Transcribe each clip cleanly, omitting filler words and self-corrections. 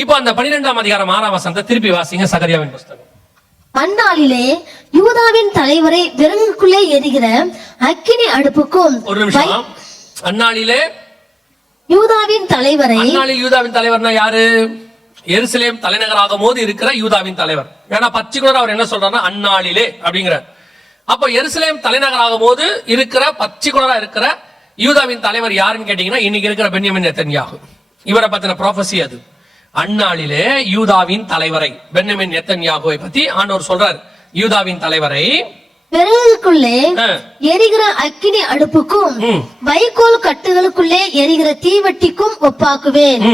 இப்போ அந்த 12ஆம் அதிகாரம் 6ஆம் வசனத்தை திருப்பி வாசிங்க. சகரியாவின் புஸ்தகம். அந்நாளிலே யூதாவின் தலைவரை விறகுக்குள்ளே எரிகிற அக்கினி அடுப்புக்கும். ஒரு நிமிஷம். அந்நாளிலே யூதாவின் தலைவரை, அந்நாளில் யூதாவின் தலைவர்னா யாரு? எருசலேம் தலைநகராகும் போது இருக்கிற யூதாவின் தலைவர். ஏன்னா பர்டிகுலரா அவர் என்ன சொல்றாருன்னா அந்நாளிலே அப்படிங்கிறார். அப்ப எருசலேம் தலைநகராகும் போது இருக்கிற பர்டிகுலரா இருக்கிற யூதாவின் தலைவர் யாருன்னு கேட்டீங்கன்னா இன்னைக்கு இருக்கிற பென்யமின் நெத்தன்யாகு. இவரை பத்தின ப்ராபசி அது. அந்நாளிலே யூதாவின் தலைவரை, பென்யமின் நெத்தன்யாகுவை பத்தி ஆண்டவர் சொல்றார். யூதாவின் தலைவரை விறகுக்குள்ளே எரிகிற அக்கினி அடுப்புக்கும் வைக்கோல் கட்டுகளுக்குள்ளே எரிகிற தீவட்டிக்கும் ஒப்பாக்குவேன்.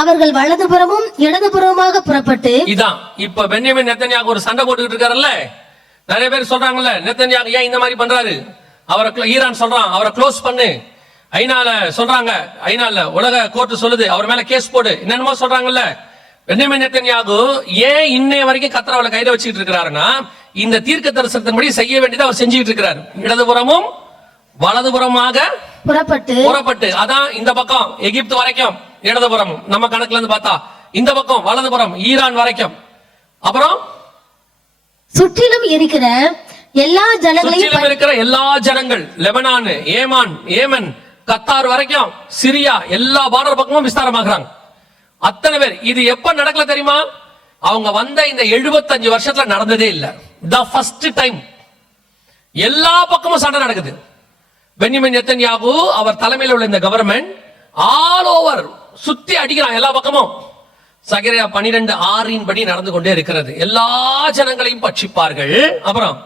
அவர்கள் வலதுபுறமும் இடதுபுறமாக புறப்பட்டு. இதான் இப்ப பென்யமின் நெத்தன்யாகு ஒரு சண்டை போட்டுக்கிட்டு இருக்காருல்ல. நிறைய பேர் சொல்றாங்கல்ல, நெத்தன்யாகு ஏன் இந்த மாதிரி பண்றாரு? அவரை ஈரான் சொல்றான் அவரை க்ளோஸ் பண்ணு. ஐநால சொல்றாங்க, ஐநால உலக கோர்ட் சொல்லுது அவர் மேல கேஸ் போடு, என்னென்னமோ சொல்றாங்கல்ல. பென்யமின் நெத்தன்யாகு ஏன் இன்னைய வரைக்கும் கத்தரவளை கையில வச்சுட்டு இருக்கிறாருன்னா, இந்த தீர்க்க தரிசனத்தின்படி செய்ய வேண்டியதை அவர் செஞ்சுட்டு இருக்கிறார். இடதுபுறமும் வலதுபுறமாக புறப்பட்டு. அதான் இந்த பக்கம் எகிப்து வரைக்கும் இடதுபுறமும், நம்ம கணக்குல இருந்து பார்த்தா இந்த பக்கம் வலதுபுறம் ஈரான் வரைக்கும். அப்புறம் சுற்றிலும் இருக்கிற எல்லா ஜனங்களையும் இருக்கிற எல்லா ஜனங்கள், லெபனான், ஏமன், கத்தார் வரைக்கும், சிரியா, எல்லா பார்டர் பக்கமும் விஸ்தாரமாகறாங்க. அத்தனை பேர். இது எப்ப நடக்கல தெரியுமா? அவங்க வந்த இந்த 75 வருஷத்துல நடந்ததே இல்ல. தி ஃபர்ஸ்ட் டைம் எல்லா பக்கமும் சண்டை நடக்குது. பென்யமின் நெத்தன்யாகு அவர் தலைமையில் உள்ள இந்த கவர்மெண்ட் ஆல் ஓவர் சுத்தி அடிக்கிறான் எல்லா பக்கமும். சகரியா 12:6 படி நடந்து கொண்டே இருக்கிறது. எல்லா ஜனங்களையும் பட்சிப்பார்கள். அப்புறம்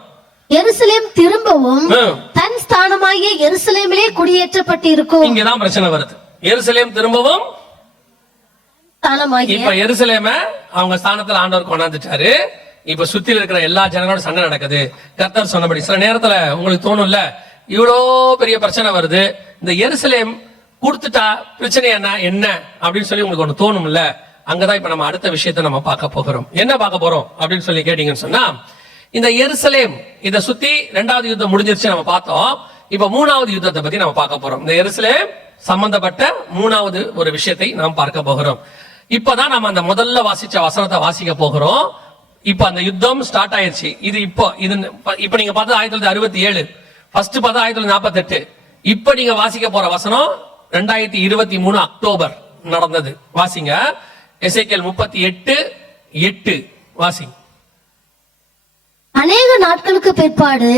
எருசலேம் திரும்பவும் தன் ஸ்தானமாகிய எருசலேமிலே குடியேற்றப்பட்டு இருக்கும். இங்கதான் பிரச்சனை வருது. எருசலேம் திரும்பவும் இப்ப எருசலேம அவங்க ஸ்தானத்துல ஆண்டவர் கொண்டாந்துட்டாரு. இப்ப சுத்தில இருக்கிற எல்லா ஜனங்களோட சண்டை நடக்குது. கர்த்தர் சொன்னபடி சில நேரத்துல உங்களுக்கு தோணும்ல, இவ்வளோ பெரிய பிரச்சனை வருது, இந்த எருசலேம் கொடுத்துட்டா பிரச்சனை என்ன அப்படின்னு சொல்லி உங்களுக்கு ஒண்ணு தோணும்ல. அங்கதான் இப்ப நம்ம அடுத்த விஷயத்தை நம்ம பார்க்க போகிறோம். என்ன பார்க்க போறோம் அப்படின்னு சொல்லி கேட்டீங்கன்னு சொன்னா, இந்த எருசலேம் இதை சுத்தி 2வது யுத்தம் முடிஞ்சிருச்சு நம்ம பார்த்தோம். இப்ப 3வது யுத்தத்தை பத்தி நம்ம பார்க்க போறோம். இந்த எருசலேம் சம்பந்தப்பட்ட 3வது ஒரு விஷயத்தை நாம் பார்க்க போகிறோம். இப்பதான் நம்ம அந்த முதல்ல வாசிச்ச வசனத்தை வாசிக்க போகிறோம். இப்ப அந்த யுத்தம் ஸ்டார்ட் ஆயிருச்சு. இது இப்ப நீங்க பார்த்தது 1967, ஃபர்ஸ்ட் பார்த்தா 1948. இப்ப நீங்க வாசிக்க போற வசனம் 2023 அக்டோபர் நடந்தது. வாசிங்க. எசேக்கியேல் 38:8 வாசிங்க. அநேக நாட்களுக்கு பிற்பாடு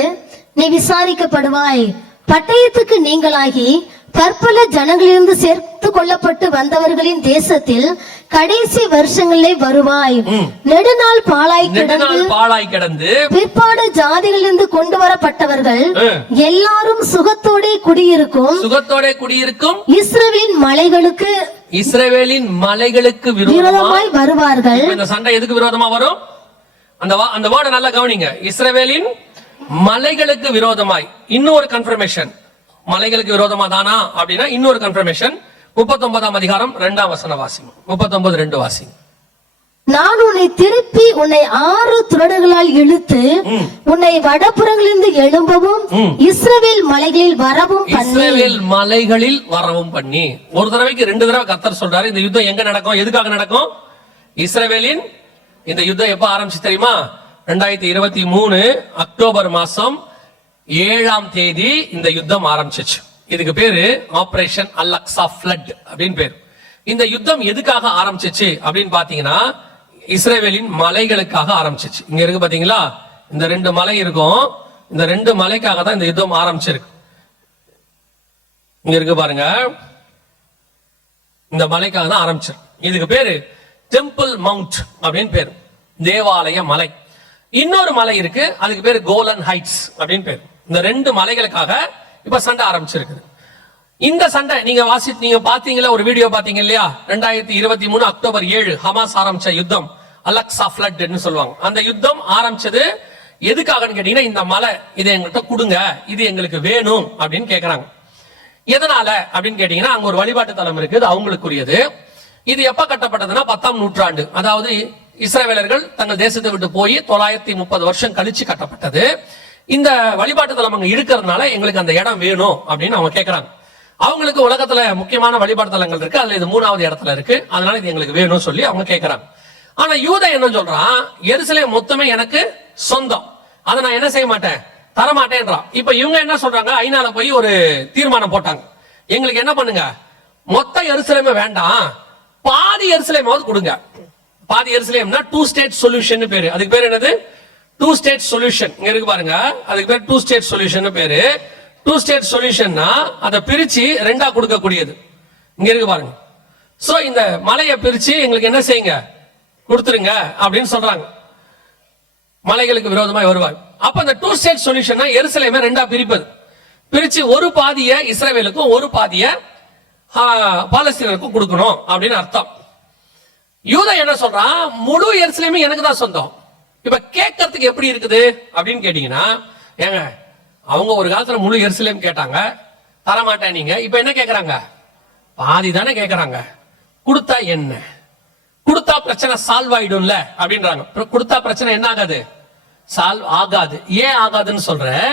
நீ விசாரிக்கப்படுவாய், பட்டயத்துக்கு நீங்களாகி பற்பல ஜனங்களிலிருந்து சேர்த்து கொள்ளப்பட்டு வந்தவர்களின் தேசத்தில் கடைசி வருஷங்களிலே வருவாய். நெடுநாள் பாழாய் கிடந்து பிற்பாடு ஜாதிகளிலிருந்து கொண்டு வரப்பட்டவர்கள் எல்லாரும் சுகத்தோட குடியிருக்கும் இஸ்ரவேலின் மலைகளுக்கு விரோதமாய் வருவார்கள். இந்த சண்டை எதுக்கு விரோதமா வரும்? அந்த வேர்டை நல்லா கவனிங்க. இஸ்ரவேலின் மலைகளுக்கு விரோதமாய். இன்னொரு கன்ஃபர்மேஷன், மலைகளுக்கு விரோதமா தானா அப்படின்னா இன்னொரு கன்ஃபர்மேஷன். 39ஆம் அதிகாரம் 2ஆம் வசனம் வாசிங்க. 39:2 வாசிங்க. நான் உன்னை திருப்பி உன்னை 6 துறடுகளால் இழுத்து உன்னை வடபுறங்களிலிருந்து எழும்பவும் இஸ்ரவேல் மலைகளில் வரவும் பண்ணி. ஒரு தடவைக்கு 2 தடவை கர்த்தர் சொல்றாரு. இந்த யுத்தம் எங்க நடக்கும், எதுக்காக நடக்கும்? இஸ்ரவேலின் இந்த யுத்தம் எப்ப ஆரம்பிச்சு தெரியுமா? 2023 அக்டோபர் மாசம் 7ஆம் தேதி இந்த யுத்தம் ஆரம்பிச்சிச்சு. இதுக்கு பேரு ஆபரேஷன் அல்-அக்ஸா ஃப்ளட் அப்படின்னு பேரு. இந்த யுத்தம் எதுக்காக ஆரம்பிச்சிச்சு அப்படின்னு பாத்தீங்கன்னா, இஸ்ரவேலின் மலைகளுக்காக ஆரம்பிச்சிச்சு. இங்க இருக்கு பாத்தீங்களா, இந்த 2 மலை இருக்கும். இந்த 2 மலைக்காக தான் இந்த யுத்தம் ஆரம்பிச்சிருக்கு. இங்க இருக்கு பாருங்க, இந்த மலைக்காக தான் ஆரம்பிச்சிருக்கு. இதுக்கு பேரு டெம்பிள் மவுண்ட் அப்படின்னு பேரு, தேவாலய மலை. இன்னொரு மலை இருக்கு, அதுக்கு பேரு கோலன் ஹைட்ஸ் அப்படின்னு பேரு. இந்த 2 மலைகளுக்காக இப்ப சண்டை ஆரம்பிச்சிருக்கு. இந்த சண்டை நீங்க பாத்தீங்களா, ஒரு வீடியோ பாத்தீங்க இல்லையா? 2023 அக்டோபர் 7 ஹமாஸ் ஆரம்பிச்ச யுத்தம் அல்-அக்ஸா ஃப்ளட் சொல்லுவாங்க. அந்த யுத்தம் ஆரம்பிச்சது எதுக்காகன்னு கேட்டீங்கன்னா, இந்த மலை இதை எங்கள்கிட்ட கொடுங்க, இது எங்களுக்கு வேணும் அப்படின்னு கேக்குறாங்க. எதனால அப்படின்னு கேட்டீங்கன்னா, அங்க ஒரு வழிபாட்டு தலம் இருக்கு, அது அவங்களுக்குரியது. இது எப்ப கட்டப்பட்டதுன்னா 10ஆம் நூற்றாண்டு. அதாவது இஸ்ரவேலர்கள் தங்கள் தேசத்தை விட்டு போய் 930 வருஷம் கழிச்சு கட்டப்பட்டது. இந்த வழிபாட்டு தலம் அங்க இருக்கிறதுனால எங்களுக்கு அந்த இடம் வேணும் அப்படின்னு அவங்க கேட்கறாங்க. அவங்களுக்கு உலகத்துல முக்கியமான வழிபாடு தலங்கள் இருக்கு, அதுல இது 3வது இடத்துல இருக்கு, அதனால இது எங்களுக்கு வேணும்னு சொல்லி அவங்க கேட்கறாங்க. ஆனா யூதா என்ன சொல்றான், எருசலேம் மொத்தமே எனக்கு சொந்தம், அதை நான் என்ன செய்ய மாட்டேன், தரமாட்டேன்றான். இப்ப இவங்க என்ன சொல்றாங்க, ஐநால போய் ஒரு தீர்மானம் போட்டாங்க, எங்களுக்கு என்ன பண்ணுங்க, மொத்த எருசலேமே வேண்டாம், பாதி எருசலேமாவது கொடுங்க. பாதி எருசலேம்னா 2 ஸ்டேட் சொல்யூஷன் பேரு. அதுக்கு பேர் என்னது, 2 ஸ்டேட் சொல்யூஷன். இங்க இருக்கு பாருங்க, அதுக்கு பேர் 2 ஸ்டேட் சொல்யூஷன் பேரு. 2 ஸ்டேட் சொல்யூஷன்னா அதை பிரிச்சு 2ஆ கொடுக்கக்கூடியது. இங்க இருக்கு பாருங்க. சோ இந்த மலையை பிரிச்சு எங்களுக்கு என்ன செய்யுங்க, கொடுத்துருங்க அப்படின்னு சொல்றாங்க. மலைகளுக்கு விரோதமாய் வருவாங்க. அப்ப இந்த 2 ஸ்டேட் சொல்யூஷன் எருசலேமை 2ஆ பிரிப்பது. பிரிச்சு ஒரு பாதிய இஸ்ரவேலுக்கும் ஒரு பாதிய பாலஸ்தீனருக்கும் கொடுக்கணும் அப்படின்னு அர்த்தம். யூதா என்ன சொல்றான், முழு எருசலேமே எனக்கு தான் சொந்தம். இப்ப கேட்கறதுக்கு எப்படி இருக்குது அப்படின்னு கேட்டீங்கன்னா, ஏங்க அவங்க ஒரு காலத்துல முழு எருசலேம் கேட்டாங்க, தரமாட்டேன் நீங்க, இப்ப என்ன கேக்குறாங்க, பாதி தானே கேக்குறாங்க, கொடுத்தா என்ன, கொடுத்தா பிரச்சனை சால்வ் ஆயிடும்ல அப்படின்றாங்க. கொடுத்தா பிரச்சனை என்ன ஆகாது, சால்வ் ஆகாது. ஏன் ஆகாதுன்னு சொல்றேன்,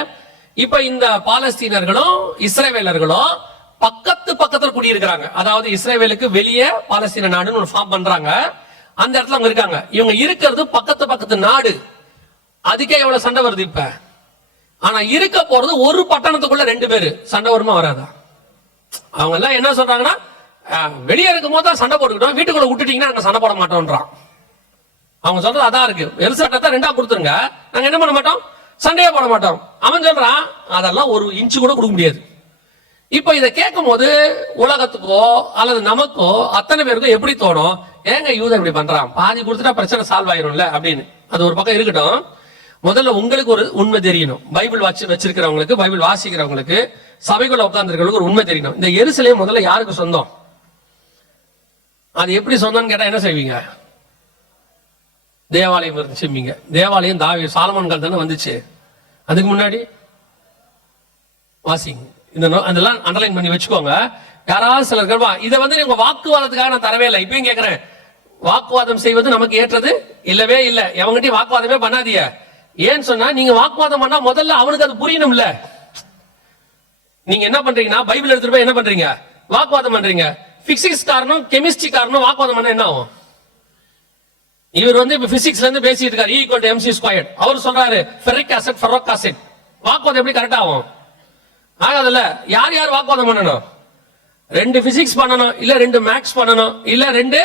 இப்ப இந்த பாலஸ்தீனர்களும் இஸ்ரேவேலர்களும் பக்கத்துல குடியிருக்கிறாங்க. அதாவது இஸ்ரேவேலுக்கு வெளியே பாலஸ்தீன நாடுன்னு ஒரு ஃபார்ம் பண்றாங்க, அந்த இடத்துல அவங்க இருக்காங்க. இவங்க இருக்கிறது பக்கத்து நாடு, அதுக்கே எவ்வளவு சண்டை வருது இப்ப. ஆனா இருக்க போறது ஒரு பட்டணத்துக்குள்ள 2 பேரு, சண்டை வருமா வராதா? அவங்க எல்லாம் என்ன சொல்றாங்கன்னா, வெளியே இருக்கும் போது தான் சண்டை போட்டுக்கிட்டோம், வீட்டுக்குள்ள விட்டுட்டீங்கன்னா நாங்க சண்டை போட மாட்டோம்ன்றான். அவங்க சொல்றது அதான் இருக்கு, எருசலேத்தை 2ஆ கொடுத்துருங்க, நாங்க என்ன பண்ண மாட்டோம், சண்டையே போட மாட்டோம். அவன் சொல்றான் அதெல்லாம் ஒரு இன்ச்சு கூட கொடுக்க முடியாது. இப்ப இதை கேட்கும் போது உலகத்துக்கோ அல்லது நமக்கோ அத்தனை பேருக்கும் எப்படி தோணும், ஏங்க யூதா இப்படி பண்றான், பாதி கொடுத்துட்டா பிரச்சனை சால்வ் ஆயிரும்ல அப்படின்னு. அது ஒரு பக்கம் இருக்கட்டும். முதல்ல உங்களுக்கு ஒரு உண்மை தெரியணும், பைபிள் வச்சிருக்கிறவங்களுக்கு, பைபிள் வாசிக்கிறவங்களுக்கு, சபைக்குள்ள உட்கார்ந்துருக்கிறவங்களுக்கு ஒரு உண்மை தெரியணும். இந்த எருசலேம் முதல்ல யாருக்கு சொந்தம், அது எப்படி சொந்தம்னு கேட்டா என்ன செய்வீங்க, தேவாலயம் இருந்துச்சுங்க. தேவாலயம் சாலமன் காலத்துல தானே வந்துச்சு. அதுக்கு முன்னாடி வாசிங்க, அதெல்லாம் அண்டர்லைன் பண்ணி வச்சுக்கோங்க. யாராவது சிலர் கேட்பா, இதை நீங்க வாக்குவாதத்துக்காக நான் தரவே இல்லை. இப்பயும் கேட்கிறேன், வாக்குவாதம் செய்வது நமக்கு ஏற்றது இல்லவே இல்லை. எவங்கிட்டையும் வாக்குவாதமே பண்ணாதீங்க. ஏன்னு சொன்னா, நீங்க வாக்குவாதம் பண்ணா முதல்ல அவனுக்கு அது புரியணும்ல. நீங்க என்ன பண்றீங்கன்னா, பைபிள் எடுத்துட்டு போய் என்ன பண்றீங்க, வாக்குவாதம் பண்றீங்க. பிசிக்ஸ் காரணம் கெமிஸ்ட்ரி காரணம் வாக்குவாதம் பண்ண என்ன ஆகும்? இவர் இப்ப பிசிக்ஸ்ல இருந்து பேசிட்டு இருக்காரு, E = mc². அவர் சொல்றாரு ஃபெரிக் ஆசிட் ஃபெரோக் ஆசிட். வாக்குவாதம் எப்படி கரெக்ட் ஆகும்? ஆகாதுல்ல. யார் வாக்குவாதம் பண்ணணும், 2 பிசிக்ஸ் பண்ணணும், இல்ல 2 மேக்ஸ் பண்ணணும், இல்ல 2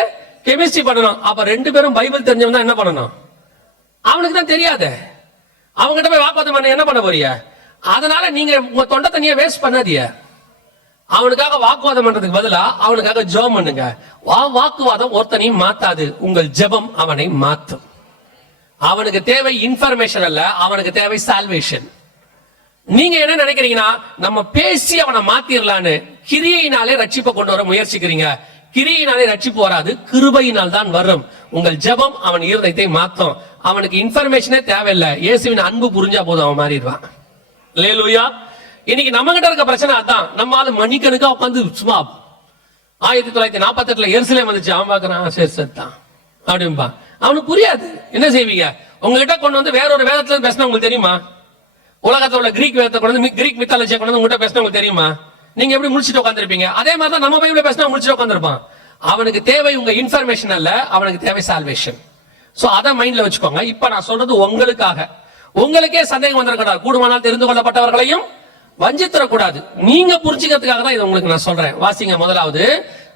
கெமிஸ்ட்ரி பண்ணணும். அப்ப 2 பேரும் பைபிள் தெரிஞ்சவன் தான் என்ன பண்ணணும், அவனுக்கு தான் தெரியாது. அவங்ககிட்ட போய் வாக்குவாதம் பண்ண என்ன பண்ண போறீங்க? அதனால நீங்க உங்க தொண்டை தண்ணியை வேஸ்ட் பண்ணாதீங்க. அவனுக்காக வாக்குவாதம் பண்றதுக்கு பதிலா அவனுக்காக ஜெபம் பண்ணுங்க. வாக்குவாதம் ஒருத்தனையும் மாத்தாது, உங்கள் ஜெபம் அவனை மாத்தும். அவனுக்கு தேவை இன்ஃபர்மேஷன் அல்ல, அவனுக்கு தேவை சால்வேஷன். நீங்க என்ன நினைக்கிறீங்கன்னா, நம்ம பேசி அவனை மாத்திரலான்னு கிரியையினாலே ரட்சிப்பை கொண்டு வர முயற்சிக்கிறீங்க. கிரியினாலே ரட்சிப்பு வராது, கிருபையினால் தான் வரும். உங்கள் ஜெபம் அவன் இருதயத்தை மாத்தும். அவனுக்கு இன்ஃபர்மேஷனே தேவையில்லை, இயேசுவின் அன்பு புரிஞ்சா போதும், அவன் மாறிடுவான். அல்லேலூயா. இன்னைக்கு நம்ம கிட்ட இருக்க பிரச்சனை அதான். நம்மால மணிக்கணுக்கா உட்காந்து சும்மா 1948 எருசலேம் வந்துச்சு, அவன் பாக்குறான், சரி சரிதான் அப்படின்பா. அவனுக்கு புரியாது. என்ன செய்வீங்க, உங்ககிட்ட கொண்டு வேற ஒரு வேதத்துல பேசினா உங்களுக்கு தெரியுமா? உலகத்துல உள்ள கிரீக் வேதத்தை கொண்டு கிரீக் மித்தாலஜியை கொண்டு உங்ககிட்ட பேசினா உங்களுக்கு தெரியுமா? நீங்க எப்படி முடிச்சுட்டு உட்காந்துருப்பீங்க? அதே மாதிரி தான் நம்ம பைபிள பேசினா முடிச்சுட்டு உட்காந்துருப்பான். அவனுக்கு தேவை உங்க இன்ஃபர்மேஷன் அல்ல, அவனுக்கு தேவை சால்வேஷன். சோ அதை மைண்ட்ல வச்சுக்கோங்க. இப்ப நான் சொல்றது உங்களுக்காக. உங்களுக்கே சந்தேகம் வந்துடக்கூடாது, கூடுமானால் தெரிந்து கொள்ளப்பட்டவர்களையும் வஞ்சித்தரக்கூடாது. நீங்க புரிஞ்சுக்கிறதுக்காக தான் இது உங்களுக்கு நான் சொல்றேன். வாசிங்க. முதலாவது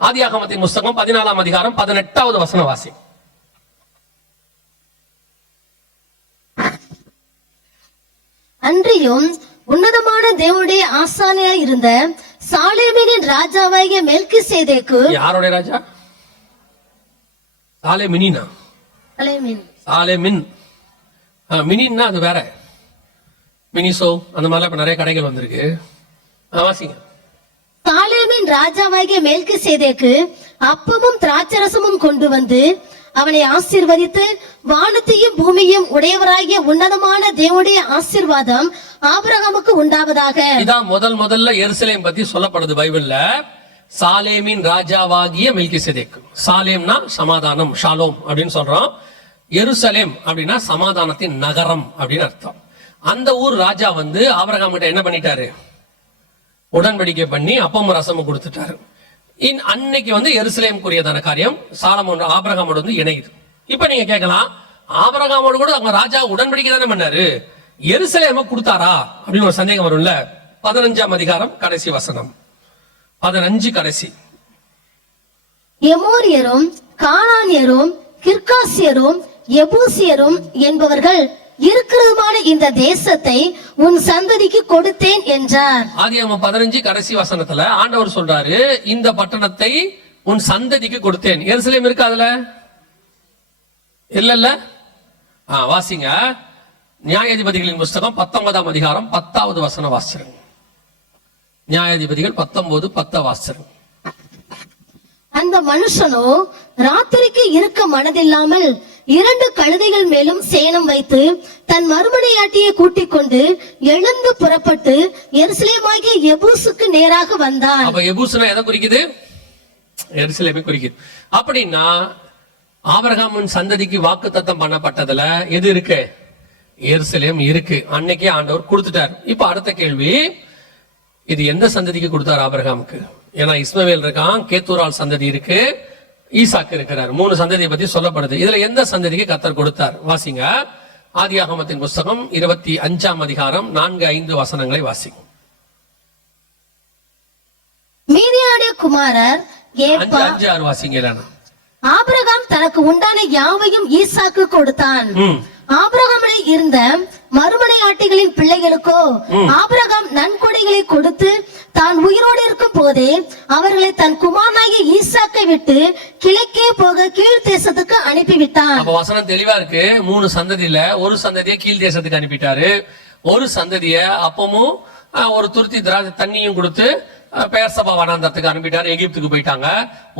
ஆதியாகமத்தின் புஸ்தகம் 14ஆம் அதிகாரம் 18வது வசனம் வாசி. அன்றியும் உன்னதமான தேவனுடைய ஆசானியாய் இருந்த சாலேமினின் ராஜாவாகிய மெல்கிசேதேக்கு. யாருடைய ராஜா? சாலேமினா. சாலேமின். மினின்னா அது வேற. மினிசோ அந்த மாதிரிலாம் இப்ப நிறைய கடைகள் வந்திருக்கு. வாசிங்க. சாலேமின் ராஜாவாகிய மெல்கிசேதேக்கு அப்பமும் திராட்சரசமும் கொண்டு வந்து அவனை ஆசீர்வதித்து, வானத்தையும் பூமியும் உடையவராகிய உன்னதமான தேவனுடைய ஆசீர்வாதம் ஆபிரகாமுக்கு உண்டாவதாக. இதான் முதல்ல எருசலேம் பத்தி சொல்லப்படுது பைபிள்ல. சாலேமின் ராஜாவாகிய மெல்கிசேதேக். சாலேம்னா சமாதானம், ஷாலோம் அப்படின்னு சொல்றோம். எருசலேம் அப்படின்னா சமாதானத்தின் நகரம் அப்படின்னு அர்த்தம். அந்த ஊர் ராஜா ஆபிரகாம் கிட்ட என்ன பண்ணிட்டாரு? உடன்படிக்கை பண்ணி அப்பமும் ரசமும் கொடுத்துட்டாரு. அன்னைக்கு வந்து எருசலேமுக்குரியதான காரியம் சாலமோன் ஆபிரகாமோடு வந்து இணையுது. இப்ப நீங்க கேட்கலாம், ஆபிரகாமோடு கூட அவங்க ராஜா உடன்படிக்கை தானே பண்ணாரு, எருசலேம கொடுத்தாரா அப்படின்னு ஒரு சந்தேகம் வரும்ல. 15ஆம் அதிகாரம் கடைசி வசனம், 15 கடைசி. எமோரியரும் கானானியரும் கிர்காசியரும் எபூசியரும் என்பவர்கள் இருக்கிறதுமான இந்த தேசத்தை உன் சந்ததிக்கு கொடுத்தேன் என்றார். ஆதியாகமம் 15 கடைசி வசனத்துல ஆண்டவர் சொல்றாரு, இந்த பட்டணத்தை உன் சந்ததிக்கு கொடுத்தேன். எருசலேம் இருக்கு அதுல இல்ல? வாசிங்க நியாயாதிபதிகளின் புஸ்தகம் 19ஆம் அதிகாரம் 10வது வசனம் வாசிச்சிருங்க. நியாயாதிபதிகள் 19:10 வாசிச்சிருங்க. அந்த மனுஷனோ ராத்திரிக்கு இருக்க மனதில்லாமல் 2 கழுதைகள் மேலும் சேணம் வைத்து தன் மறுமனையாட்டியை கூட்டிக் கொண்டு எழுந்து புறப்பட்டு எருசலேமாகிய எபூசுக்கு நேராக வந்தான். அப்ப எபூசுனா எதை குறிக்குது? எருசலேமை குறிக்குது. அப்படின்னா ஆபிரகாமின் சந்ததிக்கு வாக்குத்தத்தம் பண்ணப்பட்டதுல எது இருக்கு? எருசலேம் இருக்கு. அன்னைக்கே ஆண்டவர் கொடுத்துட்டார். இப்ப அடுத்த கேள்வி, இது எந்த சந்ததிக்கு கொடுத்தார் ஆபிரகாமுக்கு? ஏன்னா இஸ்மவேல் இருக்கான், கேத்தூரால் சந்ததி இருக்கு, ஈசாக்கு இருக்கிறார். 3 சந்ததியை பத்தி சொல்லப்படுது. இதுல எந்த சந்ததிக்கு கர்த்தர் கொடுத்தார்? வாசிங்க ஆதியாகமத்தின் புஸ்தகம் 25ஆம் அதிகாரம் 4-5 வசனங்களை வாசிங்க. மீதியானுடைய குமாரர் 5-6 வாசிங்க. ஆபிரகாம் தனக்கு உண்டான யாவையும் ஈசாக்கு கொடுத்தான். ஆபிரகாமில் இருந்த மறுமனையாட்டிகளின் பிள்ளைகளுக்கோ ஆபிரகாம் நன்கொடைகளை கொடுத்து தான் உயிரோடு இருக்கும் போதே அவர்களை தன் குமாரனாகிய ஈசாக்கை விட்டு கிழக்கே போக கீழ் தேசத்துக்கு அனுப்பிவிட்டான். அப்ப வசனம் தெளிவா இருக்கு. 3 சந்ததியில ஒரு சந்ததியை கீழ் தேசத்துக்கு அனுப்பிட்டாரு, ஒரு சந்ததிய அப்பமும் ஒரு துருத்தி தண்ணியும் கொடுத்து பெயர் சபா வனாந்தரத்துக்கு அனுப்பிட்டாரு, எகிப்துக்கு போயிட்டாங்க.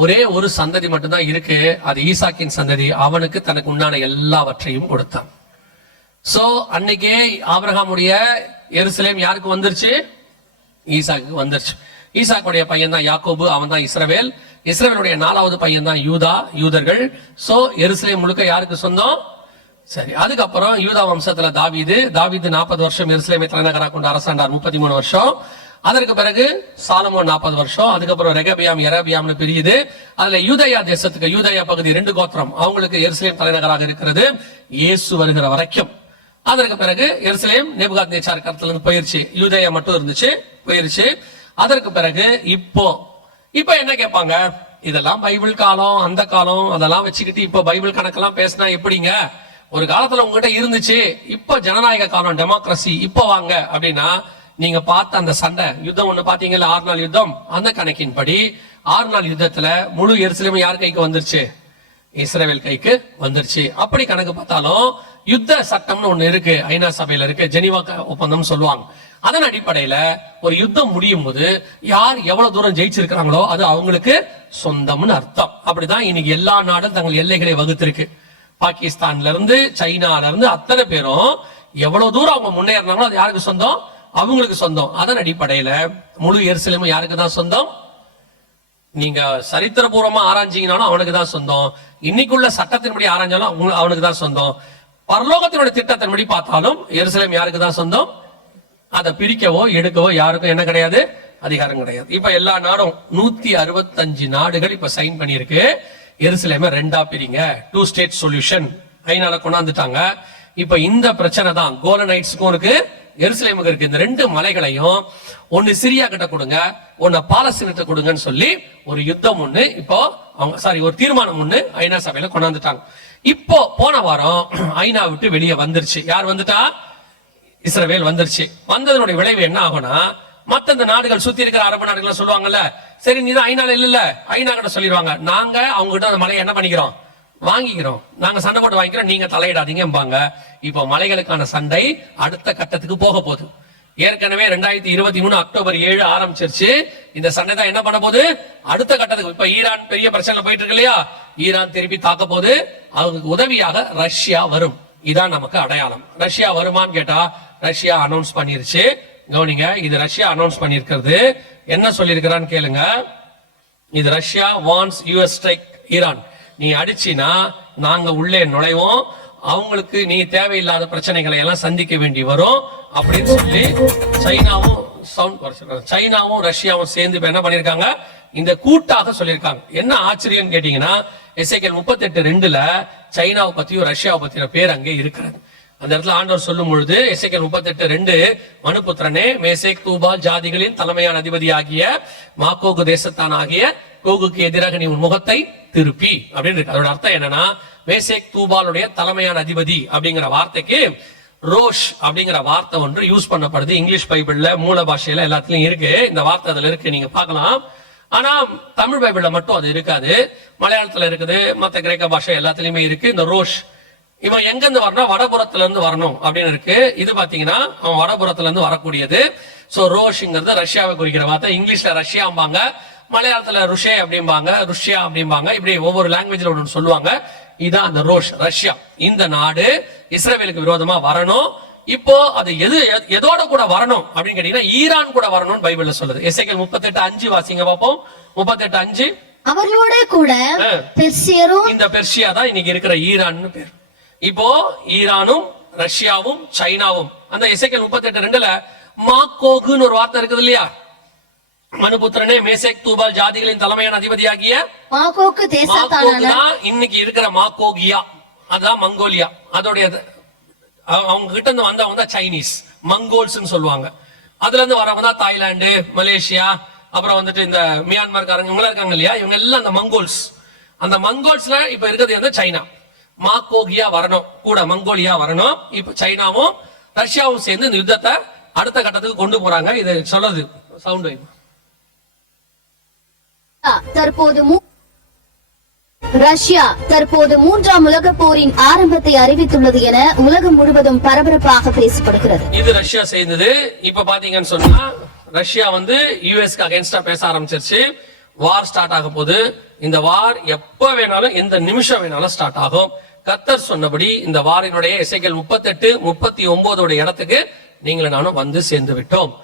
ஒரே ஒரு சந்ததி மட்டும்தான் இருக்கு, அது ஈசாக்கின் சந்ததி. அவனுக்கு தனக்கு உண்டான எல்லாவற்றையும் கொடுத்தான். சோ அன்னைக்கே ஆபிரகாமுடைய எருசலேம் யாருக்கு வந்துருச்சு? ஈசாக்கு வந்துருச்சு. ஈசாக்குடைய பையன் தான் யாக்கோபு, அவன் தான் இஸ்ரவேல். இஸ்ரவேலுடைய 4வது பையன் தான் யூதர்கள். சோ எருசலேம் முழுக்க யாருக்கு சொந்தம்? சரி, அதுக்கப்புறம் யூதா வம்சத்துல தாவீது 40 வருஷம் எருசலேமை தலைநகராக கொண்டு அரசாண்டார், 33 வருஷம். அதற்கு பிறகு சாலமோன் 40 வருஷம். அதுக்கப்புறம் ரெகபியாம் எரபியாம்னு பிரியுது. அதுல யூதயா தேசத்துக்கு, யூதயா பகுதி 2 கோத்திரம், அவங்களுக்கு எருசலேம் தலைநகராக இருக்கிறது இயேசு வருகிற வரைக்கும். அதற்கு பிறகு எருசலேம் நேபுகாத்நேச்சார் கருத்துல இருந்து போயிருச்சு, யூதயா மட்டும் இருந்துச்சு, போயிருச்சு. அதற்கு பிறகு இப்போ என்ன கேட்பாங்க, இதெல்லாம் பைபிள் காலம், அந்த காலம், அதெல்லாம் வச்சுக்கிட்டு இப்ப பைபிள் கணக்கெல்லாம் பேசினா எப்படிங்க? ஒரு காலத்துல உங்ககிட்ட இருந்துச்சு, இப்ப ஜனநாயக காலம், டெமோக்ரஸி, இப்ப வாங்க அப்படின்னா நீங்க பார்த்த அந்த சண்டை யுத்தம் ஒண்ணு பாத்தீங்கல்ல, 6 நாள் யுத்தம், அந்த கணக்கின்படி 6 நாள் யுத்தத்துல முழு எருசலேம் யார் கைக்கு வந்துருச்சு? இஸ்ரவேல் கைக்கு வந்துருச்சு. அப்படி கணக்கு பார்த்தாலும் யுத்த சட்டம்னு ஒண்ணு இருக்கு, ஐநா சபையில இருக்கு, ஜெனீவா ஒப்பந்தம் சொல்லுவாங்க. அதன் அடிப்படையில ஒரு யுத்தம் முடியும் போது யார் எவ்வளவு தூரம் ஜெயிச்சிருக்கிறாங்களோ அது அவங்களுக்கு சொந்தம்னு அர்த்தம். அப்படிதான் இன்னைக்கு எல்லா நாடும் தங்கள் எல்லைகளை வகுத்திருக்கு. பாகிஸ்தான்ல இருந்து சைனால இருந்து அத்தனை பேரும் எவ்வளவு தூரம் அவங்க முன்னேறினாங்களோ அது யாருக்கு சொந்தம்? அவங்களுக்கு சொந்தம். அதன் அடிப்படையில முழு எருசலேமும் யாருக்கு தான் சொந்தம்? நீங்க சரித்திரபூர்வமா ஆராய்ஞ்சீங்கனாலும் அவனுக்கு தான் சொந்தம். இன்னைக்குள்ள சட்டத்தின்படி ஆராய்ஞ்சாலும் அவனுக்கு தான் சொந்தம். பரலோகத்தினுடைய திட்டத்தின்படி பார்த்தாலும் எருசலேம் யாருக்கு தான் சொந்தம்? அதை பிரிக்கவோ எடுக்கவோ யாருக்கும் என்ன கிடையாது, அதிகாரம் கிடையாது. இப்ப எல்லா நாடும் 165 நாடுகள் இப்ப சைன் பண்ணிருக்கு, எருசலேமை 2ஆ பிரிங்க, 2 ஸ்டேட் சொல்யூஷன் ஐநால கொண்டாந்துட்டாங்க. இப்ப இந்த பிரச்சனை தான் கோலனைட்ஸ்க்கும் இருக்கு, எருசலேமுக்கு இருக்கு. இந்த 2 மலைகளையும் ஒன்னு சிரியா கிட்ட கொடுங்க, ஒன்னு பாலஸ்தீனத்தை கொடுங்கன்னு சொல்லி ஒரு யுத்தம் ஒண்ணு இப்போ ஒரு தீர்மானம் ஒண்ணு ஐநா சபையில கொண்டாந்துட்டாங்க. இப்போ போன வாரம் ஐநா விட்டு வெளியே வந்துருச்சு. யார் வந்துட்டா? இஸ்ரவேல் வந்துருச்சு. வந்ததனுடைய விளைவு என்ன ஆகும்னா, மத்த இந்த நாடுகள் சுத்தி இருக்கிற அரபு நாடுகள் சொல்லுவாங்கல்ல, சரி நீ தான் ஐநால இல்ல, ஐநா கிட்ட சொல்லிடுவாங்க, நாங்க அவங்க கிட்ட அந்த மலையை என்ன பண்ணிக்கிறோம், வாங்கிக்கிறோம், நாங்க சண்டை போட்டு வாங்கிக்கிறோம், நீங்க தலையிடாதீங்கம்பாங்க. இப்போ மலைகளுக்கான சண்டை அடுத்த கட்டத்துக்கு போக போகுது. ஏற்கனவே 2023 அக்டோபர் 7 ஆரம்பிச்சிருச்சு. இந்த சண்டை தான் என்ன பண்ண போகுது, அடுத்த கட்டத்துக்கு. இப்ப ஈரான் பெரிய பிரச்சனை போயிட்டு இருக்கு இல்லையா, ஈரான் திருப்பி தாக்க போது, அவங்களுக்கு உதவியாக ரஷ்யா வரும். இதான் நமக்கு அடையாளம். ரஷ்யா வருமான்னு கேட்டா ரஷ்யா அனௌன்ஸ் பண்ணிருச்சு. கவனிங்க, இது ரஷ்யா அனௌன்ஸ் பண்ணிருக்கிறது. என்ன சொல்லிருக்கிறான்னு கேளுங்க. இது ரஷ்யா வான்ஸ் யுஎஸ் ஸ்ட்ரைக் ஈரான், நீ அடிச்சினா நாங்க உள்ளே நுழைவோம், அவங்களுக்கு நீ தேவையில்லாத பிரச்சனைகளை எல்லாம் சந்திக்க வேண்டி வரும் அப்படின்னு சொல்லி சைனாவும் சவுண்ட் குறைச்சிருக்காங்க. சைனாவும் ரஷ்யாவும் சேர்ந்து இப்ப என்ன பண்ணிருக்காங்க, இந்த கூட்டாக சொல்லியிருக்காங்க. என்ன ஆச்சரியம் கேட்டீங்கன்னா, எசேக்கியேல் 38:2 சைனாவை பத்தியும் ரஷ்யாவை பத்தின பேர் அங்கே இருக்கிறது. அந்த இடத்துல ஆண்டவர் சொல்லும் பொழுது எசேக்கியேல் 38:2, மனுபுத்திரனே, மேசேக் தூபால் ஜாதிகளின் தலைமையான அதிபதி ஆகிய மாகோகு தேசத்தான் ஆகிய கோகுக்கு எதிராக நீ உன் முகத்தை திருப்பி அப்படின்னு இருக்கு. அதோட அர்த்தம் என்னன்னா, மேசேக் தூபாலுடைய தலைமையான அதிபதி அப்படிங்கிற வார்த்தைக்கு ரோஷ் அப்படிங்கிற வார்த்தை ஒன்று யூஸ் பண்ணப்படுது. இங்கிலீஷ் பைபிள்ல மூல பாஷையில எல்லாத்துலயும் இருக்கு இந்த வார்த்தை, அதுல இருக்கு, நீங்க பார்க்கலாம். ஆனா தமிழ் பைபிள்ல மட்டும் அது இருக்காது. மலையாளத்துல இருக்குது, மத்த கிரேக்க பாஷை எல்லாத்துலயுமே இருக்கு. இந்த ரோஷ் இவன் எங்க இருந்து வரணும், வடபுறத்துல இருந்து வரணும் அப்படின்னு இருக்கு. இது பாத்தீங்கன்னா அவன் வடபுறத்துல இருந்து வரக்கூடியது. சோ ரோஷ்ங்கிறது ரஷ்யாவை குறிக்கிற வார்த்தை. இங்கிலீஷ்ல ரஷ்யாம்பாங்க, மலையாளத்துல ருஷே அப்படிம்பாங்க, ருஷ்யா அப்படிம்பாங்க. இப்படி ஒவ்வொரு லாங்குவேஜ்ல ஒன்று சொல்லுவாங்க. இதான் அந்த ரோஷ், ரஷ்யா. இந்த நாடு இஸ்ரேலுக்கு விரோதமா வரணும். இப்போ அது எதோட கூட வரணும் அப்படின்னு கேட்டீங்கன்னா, ஈரான் கூட வரணும்னு பைபிள்ல சொல்லுது. எசேக்கியேல் 38:5 வாசிங்க பாப்போம். 38:5, அவர்களோட கூட பெர்சியரும், இந்த பெர்சியா தான் இன்னைக்கு இருக்கிற ஈரான் பேர். இப்போ ஈரானும் ரஷ்யாவும் சைனாவும் அந்த எசேக்கியேல் 38:2 மாகோகுன்னு ஒரு வார்த்தை இருக்குது இல்லையா, மனுபுத்திரனே, மேசேக் தூபால் ஜாதிகளின் தலைமையான அதிபதியாகிய மாகோகு தேசத்தான இன்னைக்கு இருக்கிற மாகோகியா, அதான் மங்கோலியா. அதோடைய அவங்க கிட்ட இருந்து வந்தவங்க தான் சைனீஸ், மங்கோல்ஸ் சொல்லுவாங்க. அதுல இருந்து வரவங்க தான் தாய்லாந்து, மலேசியா, அப்புறம் வந்துட்டு இந்த மியான்மர்காரங்க இவங்க இருக்காங்க இல்லையா, இவங்க எல்லாம் அந்த மங்கோல்ஸ். அந்த மங்கோல்ஸ்ல இப்ப இருக்கிறது வந்து சைனா. மாகோகியா வரணும், கூட மங்கோலியா வரணும். இப்ப சைனாவும் ரஷ்யாவும் சேர்ந்து இந்த யுத்தத்தை அடுத்த கட்டத்துக்கு கொண்டு போறாங்க. இது சொல்லுது சவுண்ட். ரஷ்யா தற்போது 3ஆம் உலகப் போரின் ஆரம்பத்தை அறிவித்துள்ளது என உலகம் முழுவதும் பரபரப்பாக பேசப்படுகிறது. இது ரஷ்யா செய்தது. இப்ப பாத்தீங்கன்னு சொன்னா ரஷ்யா வந்து யுஎஸ்க்கு அகைன்ஸ்டா பேச ஆரம்பிச்சிருச்சு. வார் ஸ்டார்ட் ஆக போது. இந்த வார் எப்ப வேணாலும் எந்த நிமிஷம் வேணாலும் ஸ்டார்ட் ஆகும். கர்த்தர் சொன்னபடி இந்த வாரினுடைய எசேக்கியேல் 38:39 இடத்துக்கு நீங்களும் நானும் வந்து சேர்ந்து விட்டோம்.